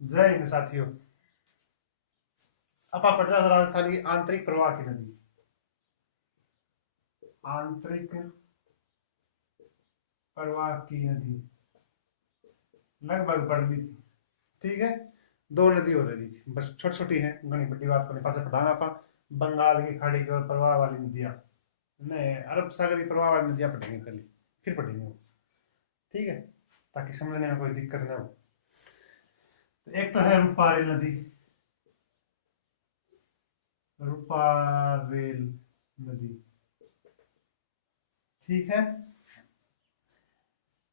जय हिंद साथियों। अपा पढ़ रहा था राजस्थान की आंतरिक प्रवाह की नदी। आंतरिक प्रवाह की नदी लगभग बढ़ दी थी। ठीक है, दो नदी हो रही थी, बस छोटी छोटी है, घनी बड़ी बात को नहीं पास पढ़ाना आपा। बंगाल की खाड़ी की ओर प्रवाह वाली नदियां, नहीं अरब सागर की प्रवाह वाली नदियां पढ़ेंगे पहले, फिर पढ़ेंगे वो। ठीक है, ताकि समझने में कोई दिक्कत ना हो। तो एक तो है रूपारेल नदी। रूपारेल नदी, ठीक है।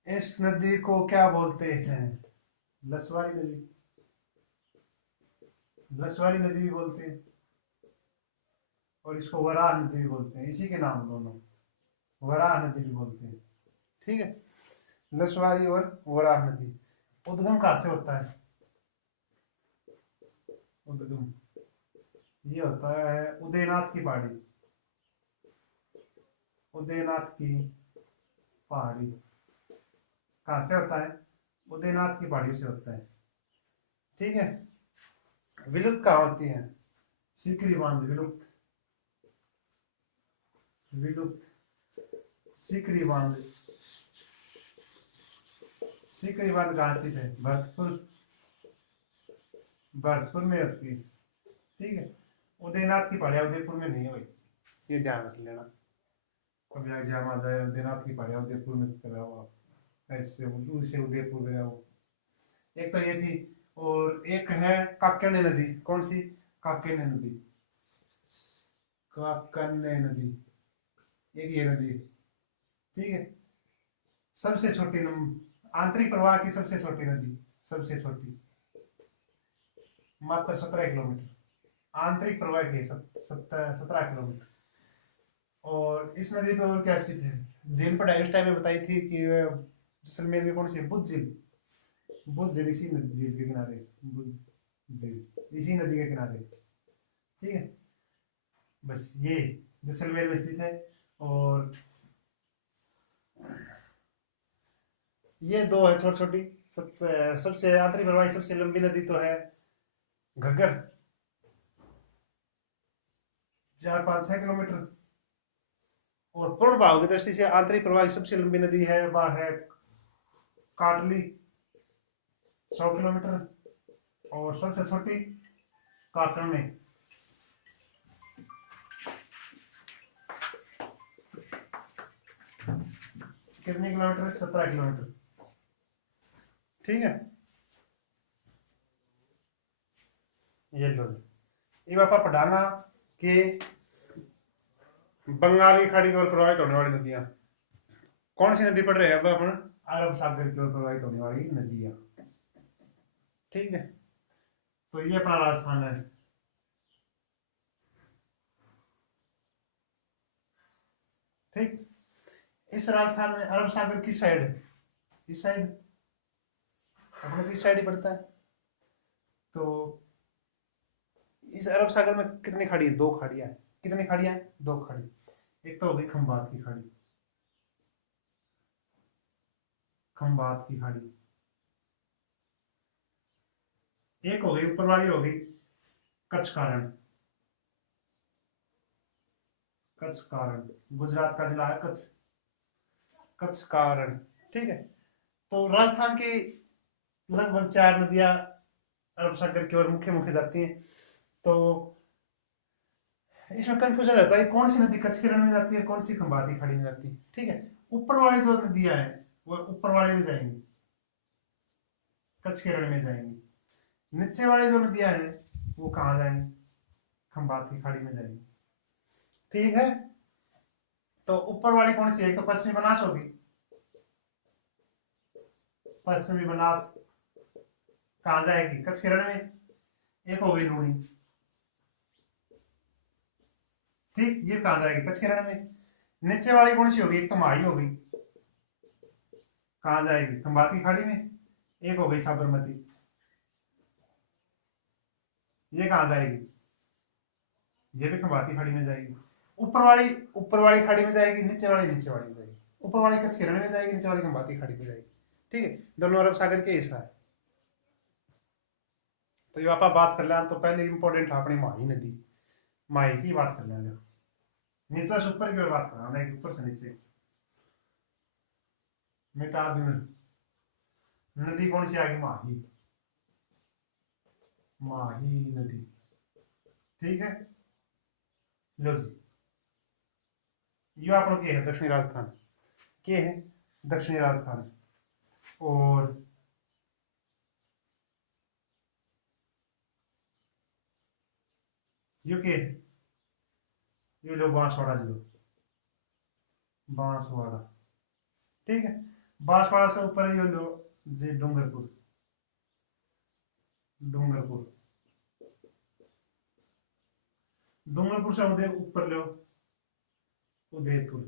इस नदी को क्या बोलते हैं? लसवारी नदी। लसवारी नदी भी बोलते हैं और इसको वराह नदी भी बोलते हैं, इसी के नाम दोनों। वराह नदी भी बोलते हैं। ठीक है, लसवारी और वराह नदी। उद्गम कहाँ से होता है? उद्गम ये होता है उदयनाथ की पहाड़ी। उदयनाथ की पहाड़ी कहाँ से होता है? उदयनाथ की पहाड़ी से होता है। ठीक है, विलुप्त कहाँ होती है? सिकरी बांध विलुप्त। विलुप्त सिकरी बांध। सिकरी बांध कहाँ स्थित है? भरतपुर। भरतपुर में होती है। ठीक है, उदयनाथ की पहाड़ियाँ उदयपुर में नहीं है भाई, ये ध्यान रख लेना। कभी एग्जाम आ जाए उदयनाथ की पहाड़ियाँ उदयपुर में कर रहा हो आप, ऐसे उसे उदयपुर में रहो। एक तो ये थी, और एक है काकण्य नदी। कौन सी? काकण्य नदी। काकण्य नदी, एक ये नदी, ठीक है। सबसे छोटी आंतरिक प्रवाह की सबसे छोटी नदी, सबसे छोटी, मात्र 17 किलोमीटर आंतरिक प्रवाह की, 17 किलोमीटर। और इस नदी पे और क्या स्थित है? झील पढ़ाई उस टाइम में बताई थी कि जैसलमेर में कौन सी है? बुद्ध झील। बुद्ध झील इसी झील के किनारे, बुद्ध झील इसी नदी के किनारे। ठीक है, बस ये जैसलमेर में स्थित है। और ये दो है छोटी छोटी। सबसे सबसे आंतरिक प्रवाही सबसे लंबी नदी तो है घग्गर, 4-5-6 किलोमीटर। और पूर्ण भाव की दृष्टि से आंतरिक प्रवाह की सबसे लंबी नदी है वह है काटली, 100 किलोमीटर। और सबसे छोटी काकरने, कितने किलोमीटर? 17 किलोमीटर। ठीक है, ये लो। ये बापा पढ़ाना कि बंगाली खाड़ी की ओर प्रवाहित होने वाली नदियां कौन सी नदी पढ़ रहे हैं अब अपन? अरब सागर की ओर प्रवाहित होने वाली नदियां। ठीक है, तो ये अपना राजस्थान है। ठीक, इस राजस्थान में अरब सागर किस साइड है? इस साइड, अपने तो इस साइड ही पड़ता है। तो इस अरब सागर में कितनी खाड़ी है? दो खाड़ियां हैं। कितनी खाड़ियां हैं? दो खाड़ी। एक तो हो गई खंबात की खाड़ी, खंबात की खाड़ी। एक हो गई ऊपर वाली, हो गई कच्छ कारण। कच्छ कारण गुजरात का जिला है कच्छ, कच्छ कारण। ठीक है, तो राजस्थान की लगभग 4 नदियां अरब सागर की ओर मुख्य मुख्य जाती हैं। तो इसमें कंफ्यूजन रहता है कौन सी नदी कच्छ के रण में जाती है, कौन सी खंबात की खाड़ी में जाती है। ठीक है, ऊपर वाली जो नदियां हैं वो ऊपर वाले में जाएंगी, कच्छ के रण में जाएंगी। नीचे वाली जो नदियां हैं वो कहाँ जाएंगी? खंबात की खाड़ी में जाएंगी। ठीक है, तो ऊपर वाली कौन सी है? एक तो पश्चिमी बनास होगी, पश्चिमी बनास कहाँ जाएगी? कच्छ के रण में। एक हो गई लूणी, ठीक, ये कहाँ जाएगी? कच्छ के रण में। नीचे वाली कौन सी होगी? एक तो माही होगी, कहाँ जाएगी? खंबात की खाड़ी में। एक हो गई साबरमती, ये कहाँ जाएगी? ये भी खंबात की खाड़ी में जाएगी। ऊपर वाली खाड़ी में जाएगी, नीचे वाली में जाएगी। ऊपर वाली कच्छ के रण में जाएगी, नीचे वाली खंबात की खाड़ी में जाएगी। ठीक है, दोनों अरब सागर के हिस्सा है। तो ये आप बात कर लें तो पहले इंपॉर्टेंट है अपनी माही नदी। माही की बात कर लें, नीचे से ऊपर की ओर बात कर रहा हूँ, ऊपर से नीचे मिटा दूं। नदी कौन सी आ गई? माही। माही नदी, ठीक है। लो जी, ये आपको क्या है? दक्षिणी राजस्थान के है, दक्षिणी राजस्थान। और ये क्या है? ये लो बांसवाड़ा जिलो, बांसवाड़ा, ठीक है। बांसवाड़ा से ऊपर ये लो जी डूंगरपुर, डूंगरपुर। डूंगरपुर से उदय ऊपर लो उदयपुर,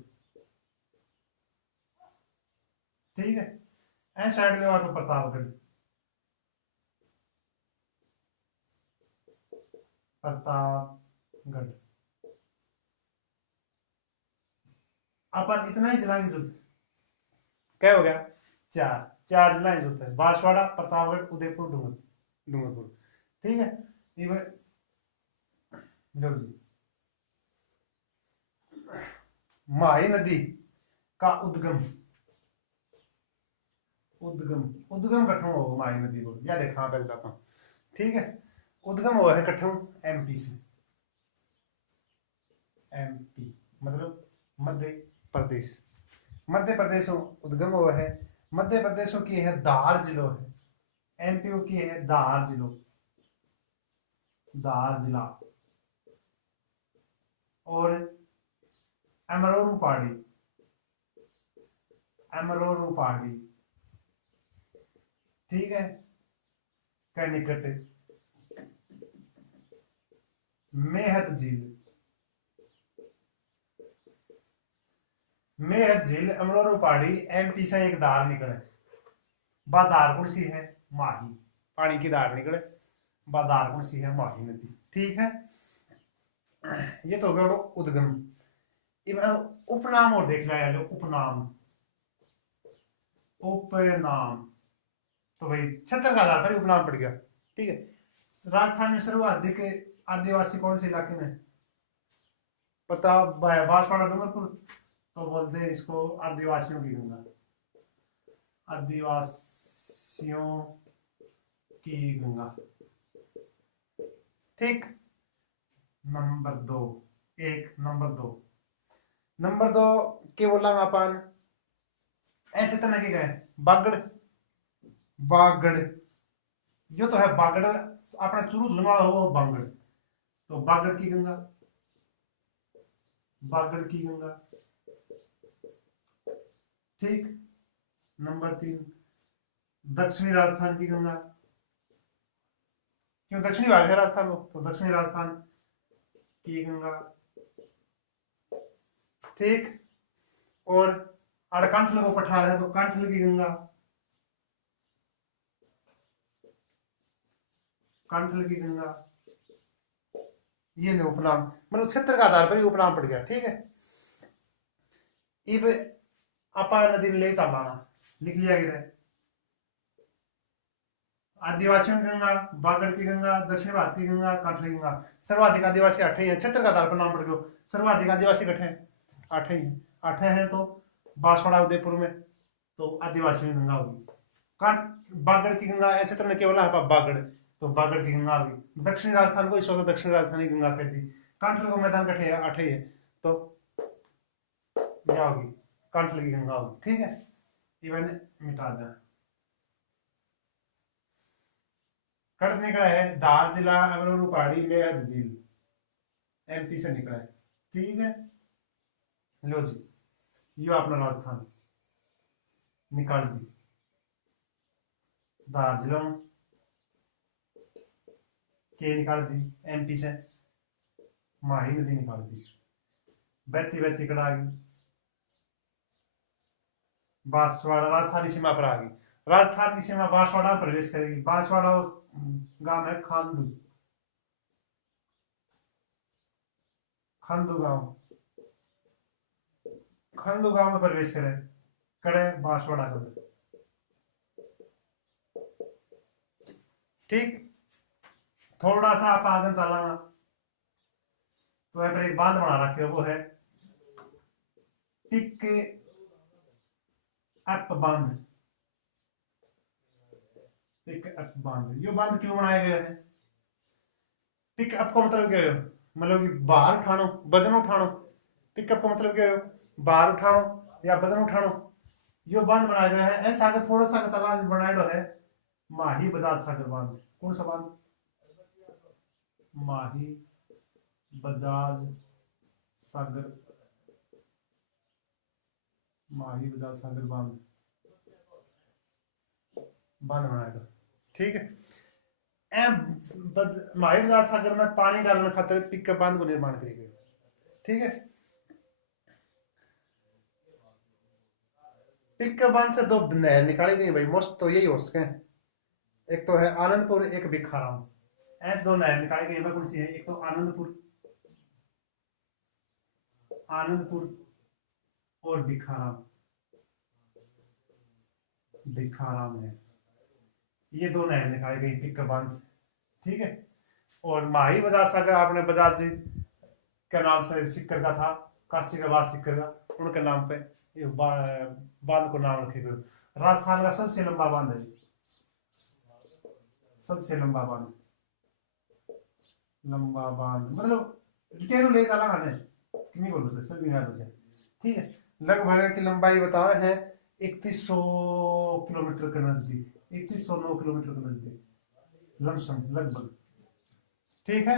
ठीक है। ऐ साइड में तो प्रतापगढ़, प्रतापगढ़। अपन इतना ही जिला की जरूरत है। क्या हो गया? चार, चार जिला की जरूरत है। बांसवाड़ा, प्रतापगढ़, उदयपुर, डूंगरपुर, ठीक है। ये लो जी, माही नदी का उद्गम, उद्गम, उद्गम कठों हो माही नदी को, या देखा पहले आप, ठीक है। उद्गम हुआ है कठों एमपी से, एमपी मतलब मध्य प्रदेश। मध्य प्रदेश उद्गम हुआ है। मध्य प्रदेशों की है धार जिलो है, एमपी की है धार जिलो, धार जिला। और अमरोरू पहाड़ी, अमरोरू पहाड़ी, ठीक है, का निकट मेहत झील, मेहत झील अमरोरू पहाड़ी एमपी से एक धार निकले। बा धार कौन सी है? माही, पानी की धार निकले, बा धार कौन सी है? माही नदी, ठीक है। ये तो हो गया उद्गम। उपनाम और देख लिया लो, उपनाम, उपनाम। तो भाई छत्तर का आधार पर ही उपनाम पड़ गया, ठीक है। राजस्थान में सर्वाधिक आदिवासी कौन से इलाके में? प्रताप, बांसवाड़ा, डूंगरपुर। तो बोलते हैं इसको आदिवासियों की गंगा, आदिवासियों की गंगा, ठीक। नंबर दो, एक नंबर दो, नंबर दो के बोला अपन ऐसे तरह के गए बागड़, बागड़। यो तो है बागड़, अपना चुरू झुनवाड़ा हो बागड़, तो बागड़ की गंगा, बागड़ की गंगा, ठीक। नंबर तीन, दक्षिणी राजस्थान की गंगा। क्यों? दक्षिणी भाग है राजस्थान को, तो दक्षिणी राजस्थान की गंगा, ठीक। और अड़कांठल को पठार है तो कांठल की गंगा, कांठल की गंगा। ये ले उपनाम, मतलब क्षेत्र के आधार पर ही उपनाम पड़ गया, ठीक है। इब आपा नदी ले चलाना, लिख लिया गया है। आदिवासियों की गंगा, बागड़ की गंगा, दक्षिण भारत की गंगा, कांठल की गंगा। सर्वाधिक आदिवासी 8 ही है, क्षेत्र का आधार पर नाम पड़ गया। सर्वाधिक आदिवासी कटे हैं? 8 ही हैं, 8 हैं। तो बांसवाड़ा उदयपुर में तो आदिवासियों की गंगा होगी। कांट, बागड़ की गंगा ऐसे तरह केवल है बागड़, तो बागड़ की गंगा होगी। दक्षिणी राजस्थान को इस वक्त दक्षिण राजस्थानी गंगा कहती। कांठल को मैदान कटे है, 8 ही है, तो क्या होगी? कांठल की गंगा होगी, ठीक है। इवन मिटा दें। कट निकला है धार जिला अमरोरू पहाड़ी में झील, एमपी से निकला है, ठीक है। लो जी, यो अपना राजस्थान निकाल दी, धार जिला के निकाल दी, एमपी से माही नदी निकाल दी, बहती बहती कड़ा आ गई बांसवाड़ा, राजस्थानी सीमा पर आ गई। राजस्थान की सीमा बांसवाड़ा में प्रवेश करेगी। बांसवाड़ा गांव है खांदू, खांदू गांव, खांदू गांव में प्रवेश करे, कड़े बांसवाड़ा कर, ठीक। थोड़ा सा आप आगे चला तो वहां पर एक बांध बना रखे हो, वो है पिक अप बांध। पिक अप बांध, ये बांध क्यों बनाया गया है? पिकअप का मतलब क्या है? मतलब कि बाहर उठानो, वजन उठानो। पिकअप का मतलब क्या है? बाहर उठानो या वजन उठानो। यो बांध बनाया गया है ऐसा आगे थोड़ा सा चला बनाया है। माही बजाज सागर बांध। कौन सा बांध? माही बजाज सागर, माही बजाज सागर बांध, बांध बनाया गया। ठीक है। माही बजाज सागर में पानी डालने खातिर पिकअप बांध को निर्माण करी गई। ठीक है। पिकअप बांध से दो नहर निकाली गई भाई, मोस्ट तो यही हो सके। एक तो है आनंदपुर, एक भिखाराम। ऐसे दो नहर निकाली गई, कौन सी है? एक तो आनंदपुर, आनंदपुर और भिखाराम, भिखाराम है। ये दो नहर निकाली गई पिकअप बांध से। ठीक है। और माही बजाज सागर आपने बजाज जी के नाम से सिक्कर का था, काशी के बाद सिक्कर का, उनके नाम पे ये बांध को नाम रखे गए। राजस्थान का सबसे लंबा बांध है, सबसे लंबा बांध, लंबा बांध मतलब डिटेल ले चला खाने कितनी बोलो तो सभी याद हो जाए। ठीक है। लगभग की लंबाई बताओ है 3100 किलोमीटर के नजदीक, 3109 किलोमीटर के नजदीक लमसम लगभग। ठीक है।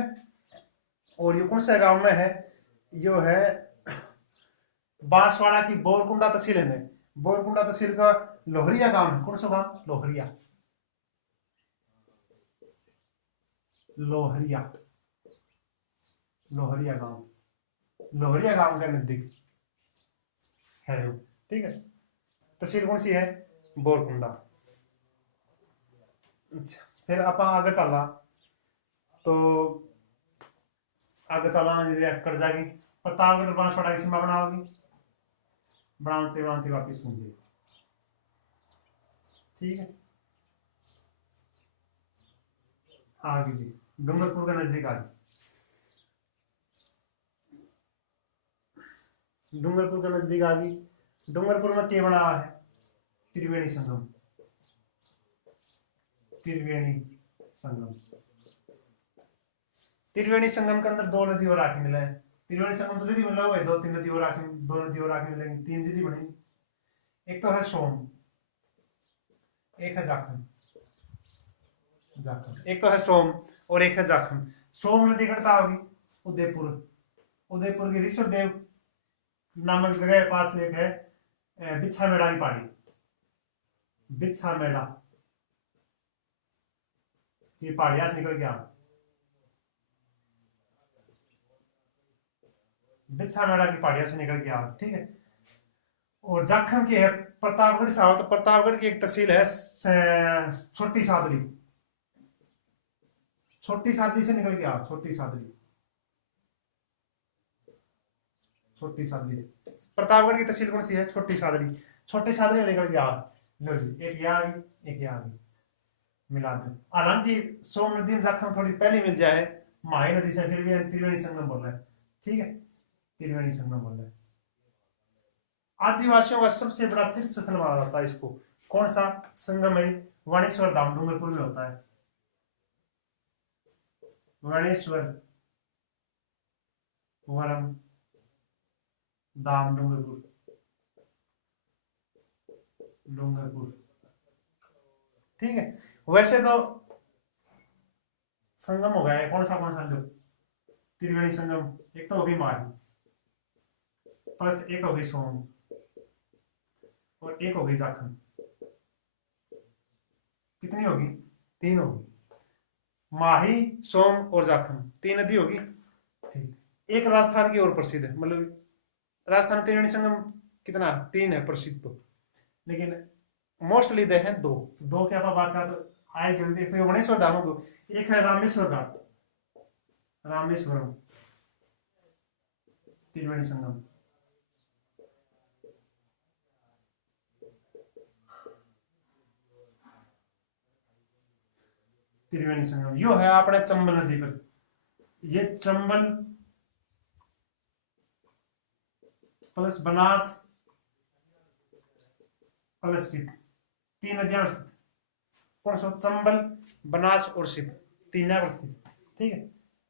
और ये कौन सा गांव में है? यो है बांसवाड़ा की बोरकुंडा तहसील है। बोरकुंडा तहसील का लोहरिया गांव है। कौन सा गांव? लोहरिया, लोहरिया, लोहरिया गांव, लोहरिया गांव के नजदीक है वो। ठीक है। तहसील कौन सी है? बोरकुंडा। अच्छा, फिर आप आगे चला तो आगे चलाना जी कर जाएगी प्रतापगढ़ बांसवाड़ा की सीमा बनाओगी, बनाते बनाते वापिस होंगे। ठीक है। आगे जी डूंगरपुर के नजदीक आगे, डूंगरपुर के नजदीक आ गई। डूंगरपुर में क्या बना है? त्रिवेणी संगम, त्रिवेणी संगम। त्रिवेणी संगम के अंदर दो नदी और आके मिला है। त्रिवेणी संगम तो नदी मिला हुआ है, दो तीन नदी और आके, दो नदी और आके मिलेंगी, तीन नदी बनेगी। एक तो है सोम, एक है जाखम, जाखम एक तो है सोम और एक है जाखम। सोम नदी कटता होगी उदयपुर, उदयपुर की ऋषभ देव नामक जगह के पास एक है बिच्छा मेड़ा की पहाड़ी, बिच्छा मेड़ा की पहाड़िया से निकल गया, बिच्छा मेड़ा की पहाड़िया से निकल गया। ठीक है। और जाखम की है प्रतापगढ़ साहब, तो प्रतापगढ़ की एक तहसील है छोटी सादड़ी, छोटी सादड़ी से निकल गया, छोटी सादड़ी, छोटी सादड़ी। प्रतापगढ़ की तहसील कौन सी है? छोटी सादड़ी, छोटी सादड़ी निकल गया। लो जी, एक यहाँ आ गई, एक यहाँ आ गई, मिला दो। हालांकि सोम नदी में जाखम थोड़ी पहले मिल जाए माही नदी से, फिर भी त्रिवेणी संगम बोल रहा है। ठीक है। त्रिवेणी संगम बोल रहा है। आदिवासियों का सबसे बड़ा तीर्थ स्थल माना जाता है इसको। कौन सा संगम है? वाणेश्वर धाम डूंगरपुर में होता है, वाणेश्वर वरम धाम डूंगरपुर, डूंगरपुर। ठीक है। वैसे तो संगम हो गया, कौन सा जो त्रिवेणी संगम, एक तो हो गई माही, प्लस एक हो गई सोम और एक हो गई जाखम। कितनी होगी? तीन होगी। माही, सोम और जाखम, तीन नदी होगी। ठीक। एक राजस्थान की और प्रसिद्ध है, मतलब राजस्थान त्रिवेणी संगम कितना? तीन है प्रसिद्ध तो, लेकिन मोस्टली दे हैं दो। दो की आप बात करें तो आए जल्दी, एक तो वणेश्वर धाम को, एक है रामेश्वर घाट, रामेश्वरम, त्रिवेणी संगम। त्रिवेणी संगम यो है अपने चंबल नदी पर। ये चंबल प्लस बनास प्लस सिप, तीन नदियां स्थित। कौन सा? चंबल, बनास और सिप, तीन पर स्थित। ठीक है,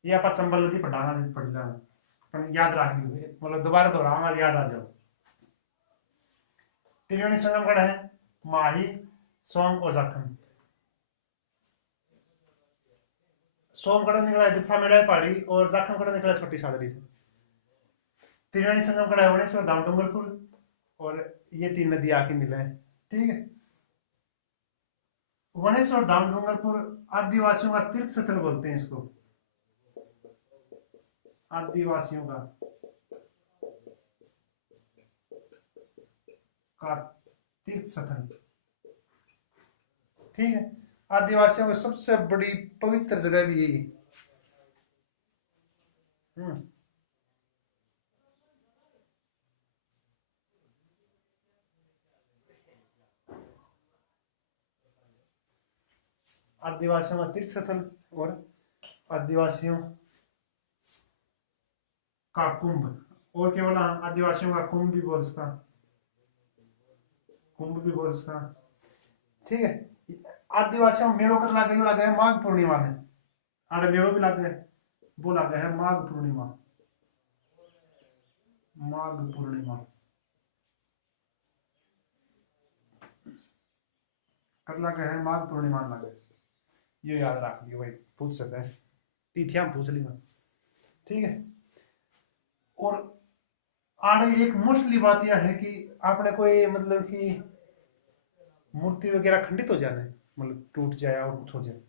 ये आप चंबल नदी पढ़ाना पढ़ जाना, याद रखनी, मतलब दोबारा दोहराऊंगा, याद आ जाओ। त्रिवेणी संगम कड़ा है? माही, सोम और जाखम। सोम कड़ा निकला है बिछा मेला पहाड़ी, और जाखम कड़ा निकला है छोटी सादड़ी से। त्रिवेणी संगम कड़ा है वनेश्वर धाम डूंगरपुर, और ये तीन नदी आके मिले हैं। ठीक है, वनेश्वर धाम डूंगरपुर आदिवासियों का तीर्थ स्थल बोलते हैं इसको, आदिवासियों का तीर्थ स्थल। ठीक है, आदिवासियों की सबसे बड़ी पवित्र जगह भी यही है। आदिवासियों का तीर्थ स्थल और आदिवासियों का कुंभ, और केवल आदिवासियों का कुंभ भी बोल सकता, कुंभ भी बोल सकता। ठीक है, आदिवासियों मेड़ों का लगे है माघ पूर्णिमा में, आड़े मेड़ो भी लगे, वो लगे है माघ पूर्णिमा, माघ पूर्णिमा कब लगे है? माघ पूर्णिमा लगे, ये याद रख लियो भाई, पूछ सकते हैं, तिथियां पूछ ली। ठीक है, और आड़े एक मोस्टली बात यह है कि आपने कोई मतलब कि मूर्ति वगैरह खंडित हो जाने, मतलब टूट जाए और कुछ हो जाए,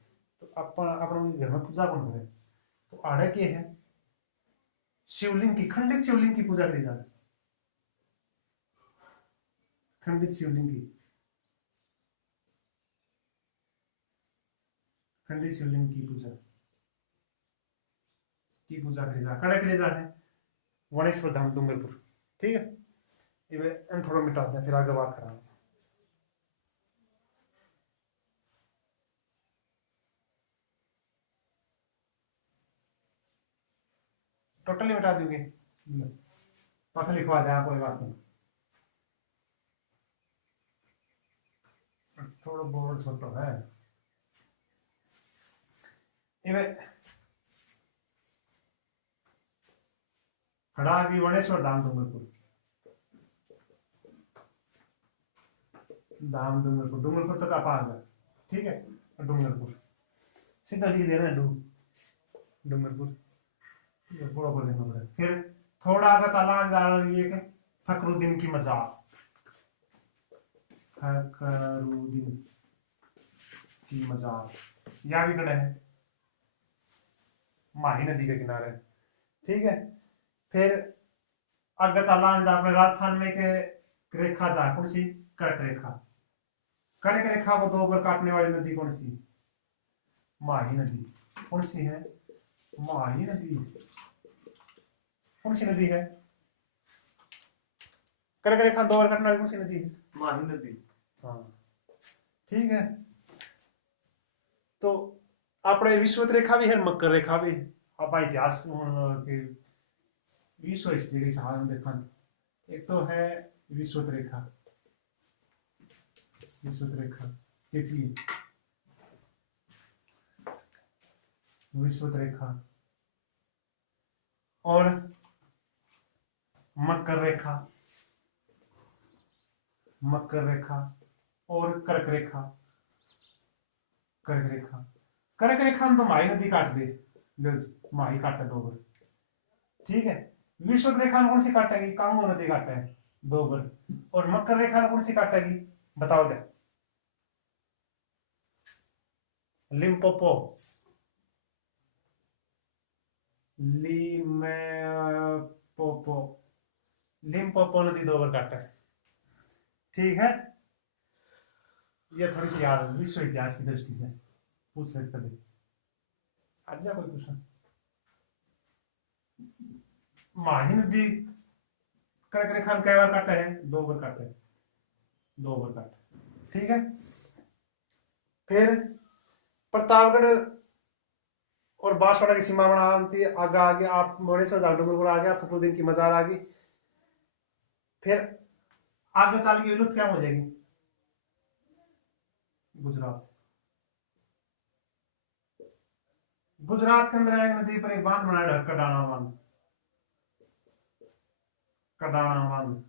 तो अपन घर में पूजा कौन करे? तो आड़े के है शिवलिंग की, खंडित शिवलिंग की पूजा करी जाए, खंडित शिवलिंग की, खंडित शिवलिंग की पूजा करी जा, कड़े करी जा है वनेश्वर धाम डूंगरपुर। ठीक है, ये थोड़ा मिटा दें, फिर आगे बात करा। टोटली मिटा दोगे? पास लिखवा दें, कोई बात नहीं, थोड़ा बोर्ड छोटो है। इवे खड़ा की वनेश्वर धाम डूंगरपुर, धाम डूंगरपुर, डूंगरपुर तक आप आ गए। ठीक है, डूंगरपुर सीधा लिख देना, डूंगरपुर, पूरा बोल देना। फिर थोड़ा आगे चला जा रही है कि फकरुद्दीन की मजार, फकरुद्दीन की मजार, यह भी खड़े है माही नदी के किनारे। ठीक है, फिर आगे चला अपने राजस्थान में के रेखा जा, कौन सी? कर्क रेखा। कर्क रेखा को दो बार काटने वाली नदी कौन सी? माही नदी। कौन सी है? माही नदी। कौन सी नदी है? कर्क रेखा दो बार काटने वाली कौन सी नदी है? माही नदी। हाँ, ठीक है, तो अपने विश्वत रेखा भी है, मकर रेखा भी। आप इतिहास के विश्व हिस्ट्री के सहारे देखा, एक तो है विश्वत रेखा, विश्वत रेखा खींचिए, विश्वत रेखा, और मकर रेखा, मकर रेखा, और कर्क रेखा, कर्क रेखा। कर्क रेखा तो माही नदी काट दे, माही काटे दो बार। ठीक है, विश्वत रेखा कौन सी काटेगी? कांगो नदी काटे है दो बार। और मकर रेखा कौन सी काटेगी? बताओ दे। लिम्पोपो, लिम्पोपो, लिम्पोपो नदी दो बार काटे। ठीक है, ये थोड़ी सी याद विश्व इतिहास की दृष्टि से पूछ रहे कभी आज जा कोई क्वेश्चन। माही नदी कर्क रेखा कई बार काटे है? दो बार काटे, दो बार काटे। ठीक है, फिर प्रतापगढ़ और बांसवाड़ा की सीमा बनाती है, आगे आगे आप मुनेश्वर धाम डूंगरपुर आ गया, फखरुद्दीन की मजार आ गई, फिर आगे चल के विलुप्त क्या हो जाएगी, गुजरात। गुजरात के अंदर एक नदी पर एक बांध बनाया है, कडाना बांध, कडाना बांध,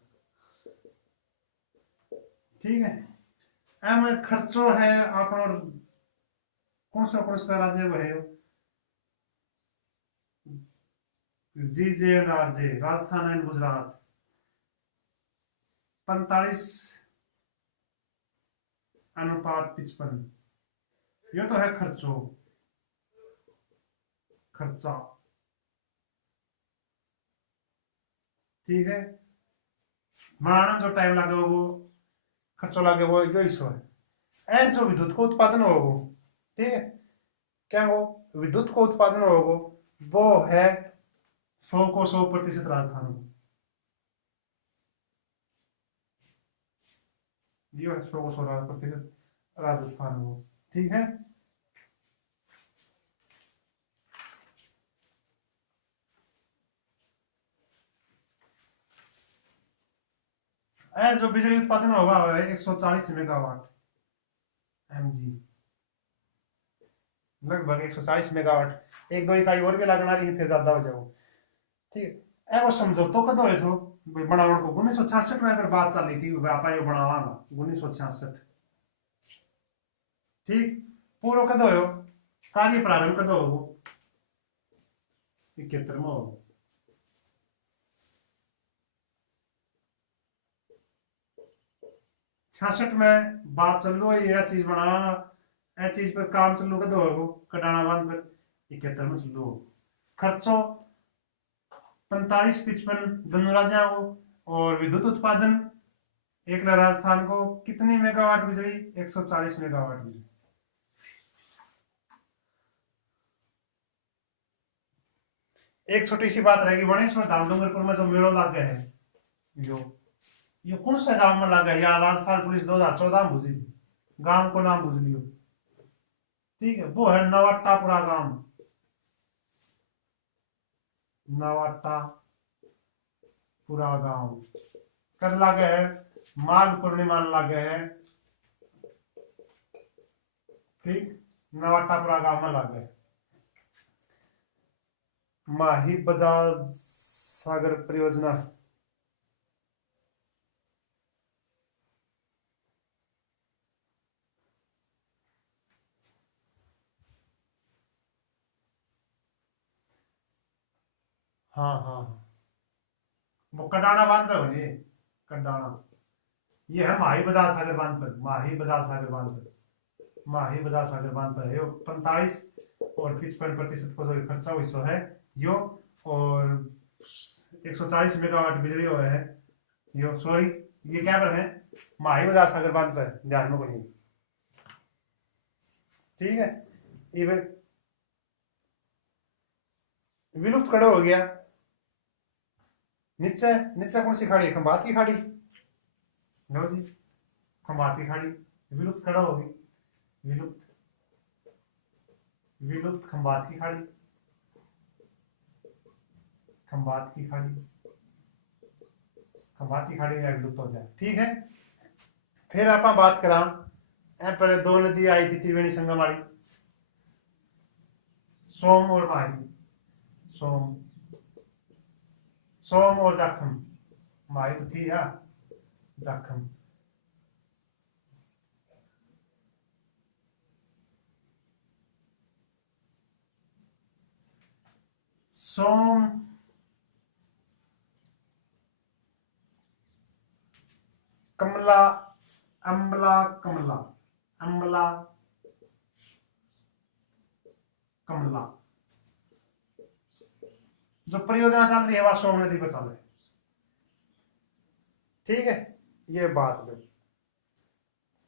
ठीक है। एम खर्चो है अपना, कौन सा राज्य वो है, G J and R J, Rajasthan and Gujarat, 45:55, ये तो है खर्चो, खर्चा, ठीक है। बनाने में जो टाइम लगे वो खर्चो लगे वो यो सो है। एंड जो विद्युत को उत्पादन होगा, ठीक है, क्या हो विद्युत को उत्पादन होगा वो है 100% राजस्थान को, ये है 100% राजस्थान को, ठीक है। जो बिजली उत्पादन होगा 140 मेगावाट, लगभग 140 मेगावाट, एक दो इकाई और भी लगना रही फिर ज्यादा हो जाओ, ठीक है। वो समझो तो कदो है तो बनावन को 1966 में फिर बात चल रही थी व्यापार बनावाना 1966, ठीक। पूरा कदो हो कार्य प्रारंभ कदो हो 71 में हो, 66 में बात चल रही है यह चीज बनाना, यह चीज पर काम चल रहा कदो कटाना बांध पर 71 में चल रहा। खर्चो 45-55 दोनों राज्यों को, और विद्युत उत्पादन एक राजस्थान को कितनी मेगावाट बिजली, 140 मेगावाट बिजली। एक छोटी सी बात रहेगी, मणेश्वर धाम डूंगरपुर में जो मेला लग गया है, यो कौन सा गांव में लगा है, या राजस्थान पुलिस 2014 में बुझी थी, गांव को नाम बुझ लियो, ठीक है, वो है नवाट्टापुरा गांव, नवाट्टापुरा गांव, कद लागे है, माघ पूर्णिमा लागे है, ठीक, नवाट्टापुरा गांव में लागे। माही बजाज सागर परियोजना, हाँ हाँ हाँ, वो कडाना बांध पे बनी, कडाना, ये है माही बजाज सागर बांध पर, माही बजाज सागर बांध पर, माही बजाज सागर बांध पर है यो 45 और 55% को जो खर्चा हुई सो है यो, और 140 मेगावाट बिजली हुआ है यो, सॉरी ये क्या पर है, माही बजाज सागर बांध पर, ध्यान में को नहीं, ठीक है। ये विलुप्त कड़ो हो गया, नीचे नीचे कौन सी खाड़ी है, खंबात की खाड़ी, लो जी, खंबात की खाड़ी विलुप्त कड़ा होगी, विलुप्त, विलुप्त खंबात की खाड़ी, खंबात की खाड़ी, खंबात की खाड़ी में विलुप्त हो जाए, ठीक है। फिर आप बात करा पर दो नदी आई थी त्रिवेणी संगम वाली, सोम और माही, सोम, सोम और जाखम, माही तो थी यार, जाखम, सोम, कमला, अम्बला, कमला, अम्बला, कमला, जो परियोजना चल रही है वह सोम नदी पर चल रही है, ठीक है। ये बात है,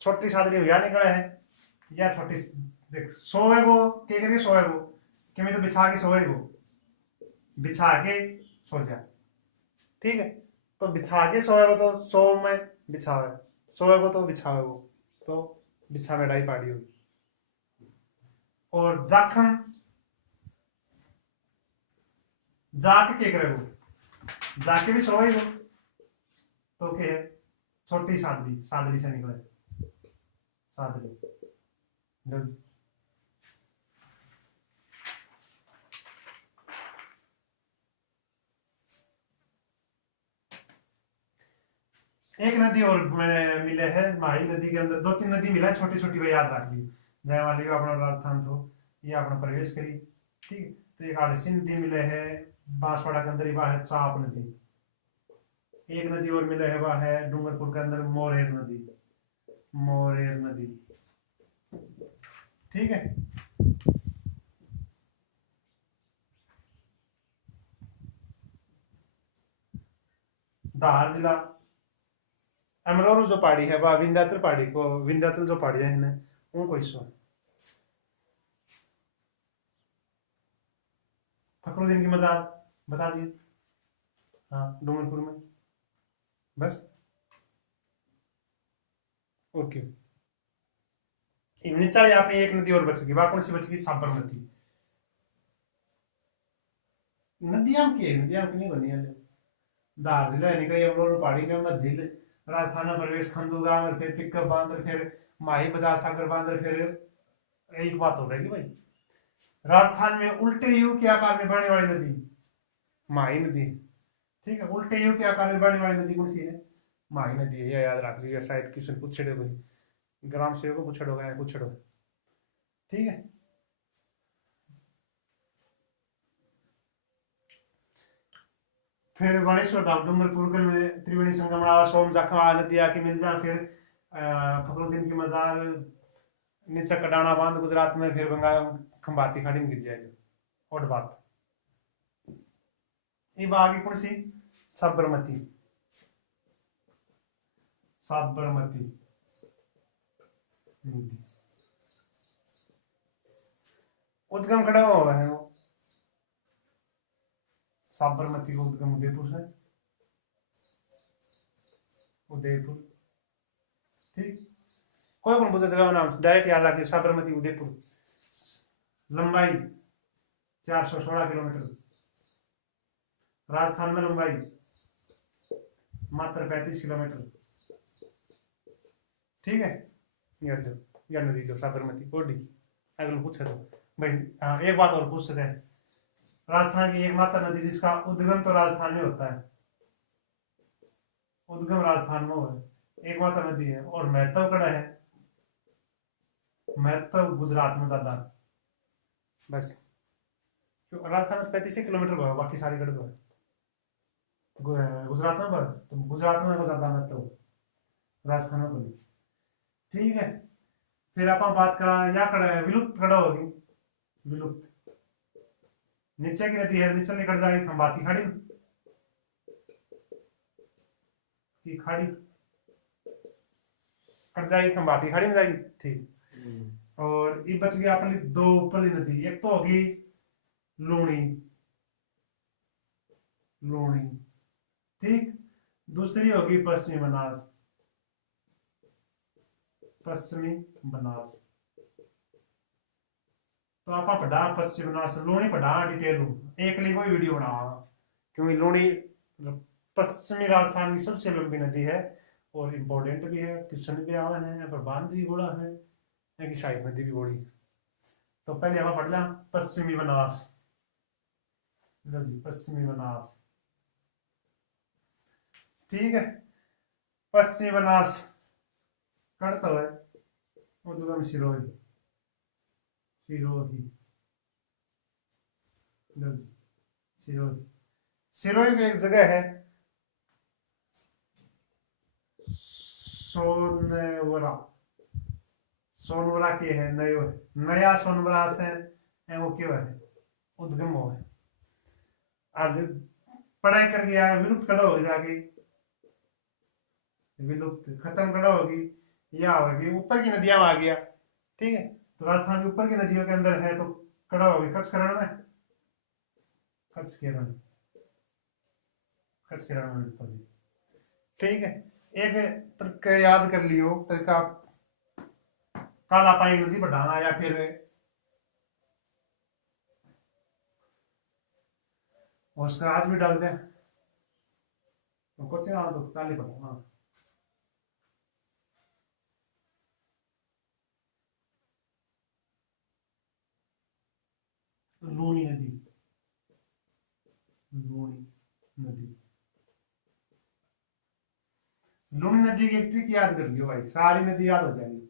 छोटी सादरी हुआ निकले है, या छोटी देख सोए वो क्या करिए, सोए वो कि मैं तो बिछा के सोए वो, बिछा के सो जा, ठीक है। तो बिछा के सोए वो तो सो में बिछावे, सोए वो तो बिछावे वो तो बिछा में डाई पाड़ी हुई, और जाखम जाके के करे वो जाके भी सो ही वो तो के है छोटी सादली सादली से निकले सादली जल्दी एक नदी और मैंने मिले है माही नदी के अंदर 2-3 नदी मिला है छोटी छोटी वही याद रख ली जयमाली का अपना राजस्थान तो ये अपना प्रवेश करी ठीक है तो एक आड़सी नदी मिले है बांसवाड़ा के अंदर ही वह है चाप नदी एक नदी और मिले है वह है डूंगरपुर के अंदर मोरेर नदी ठीक है धार जिला अमरोह जो पहाड़ी है वह विंध्याचल पहाड़ी को विंध्याचल जो पहाड़ियां हैं ना उनको हिस्सा फखरुद्दीन की मजार बता दिए हाँ डूंगरपुर में बस ओके इनमें चाहे आपने एक नदी और बच गई वह कौन सी बच गई साबरमती नदियां की नहीं बनी है धार जिला है निकले अमरोह पहाड़ी में मैं झील राजस्थान में प्रवेश खंडूगा और फिर पिकअप बांध और फिर माही बाजार सागर बांध और फिर एक बात हो रहेगी भाई राजस्थान में उल्टे यू के आकार में बहने वाली नदी माही नदी ठीक है उल्टे यू के आकार में बहने वाली नदी कौन सी है माही नदी है ये याद रख लीजिए शायद क्वेश्चन पूछ छड़े भाई ग्राम सेवक को पूछ छड़ोगा या पूछ छड़ो ठीक है फिर गणेश्वर धाम डूंगरपुर में त्रिवेणी संगम सोम जखवा नदी आके मिल जा फिर फखरुद्दीन की मजार नीचे कडाना बांध गुजरात में फिर बंगाल खंबाती खाड़ी में गिर जाएगी और बात ये आगे कौन सी साबरमती साबरमती उद्गम खड़ा हुआ है वो साबरमती का उद्गम उदयपुर से उदयपुर ठीक कोई कौन पूछे जगह नाम डायरेक्ट याद रखिए साबरमती उदयपुर लंबाई 416 किलोमीटर राजस्थान में लंबाई मात्र 35 किलोमीटर ठीक है यार नदी जो साबरमती ओडी अगले पूछ तो भाई हाँ एक बात और पूछ सकते हैं राजस्थान की एकमात्र नदी जिसका उद्गम तो राजस्थान में होता है उद्गम राजस्थान में है एकमात्र नदी है और महत्व कड़ा है महत्व गुजरात में ज्यादा बस राजस्थान में 35 किलोमीटर का बाकी सारी कड़ है गुजरात में पर तो गुजरात में ज्यादा महत्व राजस्थान में कोई ठीक है फिर आप बात करा या कड़ा है विलुप्त कड़ा होगी विलुप्त नीचे की नदी है नीचे निकल जाएगी खंबाती खाड़ी की खाड़ी कट जाएगी खंबाती खाड़ी में जाएगी ठीक और ये बच गया अपनी दो ऊपरली नदी एक तो होगी लूणी लूणी ठीक दूसरी होगी पश्चिमी बनास पश्चिमी बनास तो आप पढ़ा पश्चिम बनास लूणी पढ़ा डिटेल एक लिए कोई वीडियो बनावा क्योंकि लूणी पश्चिमी राजस्थान की सबसे लंबी नदी है और इम्पोर्टेंट भी है क्वेश्चन भी आवा है यहाँ पर बांध भी बोला है कि शायद नदी भी बोली तो पहले हम पढ़ लिया पश्चिमी बनास जी पश्चिमी बनास ठीक है पश्चिमी बनास करता है उद्गम सिरोही सिरोही सिरोही सिरोही की एक जगह है सोनवरा सोनवरा की है नयो है नया सोनवरा से वो क्यों है उद्गम हो है आज पढ़ाई कर गया विलुप्त कड़ा होगी जाके विलुप्त खत्म कड़ा होगी या होगी ऊपर की नदियां में आ गया ठीक है तो राजस्थान के ऊपर की नदियों के अंदर है तो कड़ा होगी कच्छ करण में कच्छ केरण कच्छ केरण में ठीक है एक तरीका याद कर लियो तरीका काला पानी नदी बढ़ाना या फिर और उसका आज भी डाल दें तो कुछ तो काली पड़ा। हाँ, लूनी नदी, लूनी नदी। लूनी नदी की एक ट्रिक याद कर लियो भाई, सारी नदी याद हो जाएगी।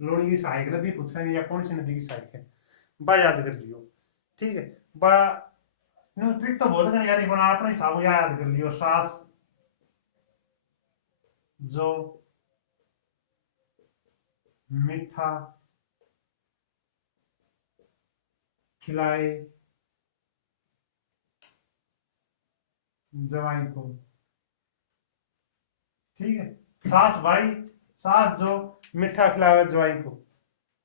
लूनी की सहायक नदी पूछेंगे या कौन सी नदी की सहायक है, बा याद कर लियो। ठीक है, बड़ा नो ट्रिक तो बहुत करनी यानी, बना अपने हिसाब से याद कर लियो। सास जो मीठा खिलाए जवाई को। ठीक है, सास भाई, सास जो मीठा खिलावे जवाई को।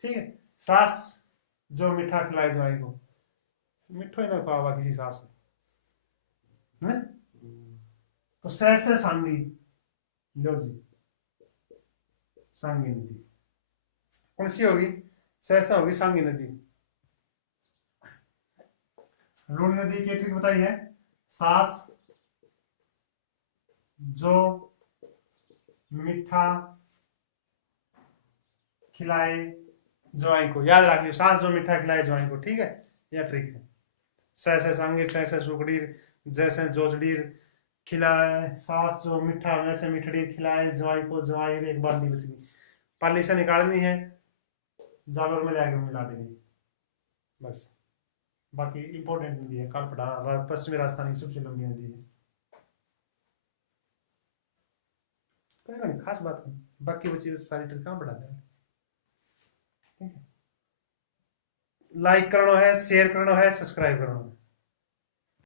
ठीक है, सास जो मीठा खिलाए जवाई को, मिठो ही ना खुआवा किसी सास को है। तो सह सांगी, लो जी, सांगी नदी कौन सी होगी? सहसा होगी सांगी नदी। लूनी नदी की ट्रिक बताई है, सास जो मीठा खिलाए ज्वाई को, याद रखिए, सास जो मीठा खिलाए ज्वाई को। ठीक है, यह ट्रिक है। सैसे सांगीर सैसे सुकड़ीर, जैसे जोजड़ीर खिलाए सास जो मीठा, वैसे मिठड़ीर खिलाए ज्वाई को। ज्वाई एक बाल्टी बच गई, पाली से निकालनी है, जालोर में जाके मिला देनी, बस। बाकी इंपॉर्टेंट नदी है, कल पढ़ा, पश्चिमी राजस्थान की सबसे लंबी नदी है। कोई नहीं, खास बात नहीं, बाकी बची सारी ट्रिक कहाँ पढ़ा दें। ठीक है, लाइक करना है, शेयर करना है, सब्सक्राइब करना है।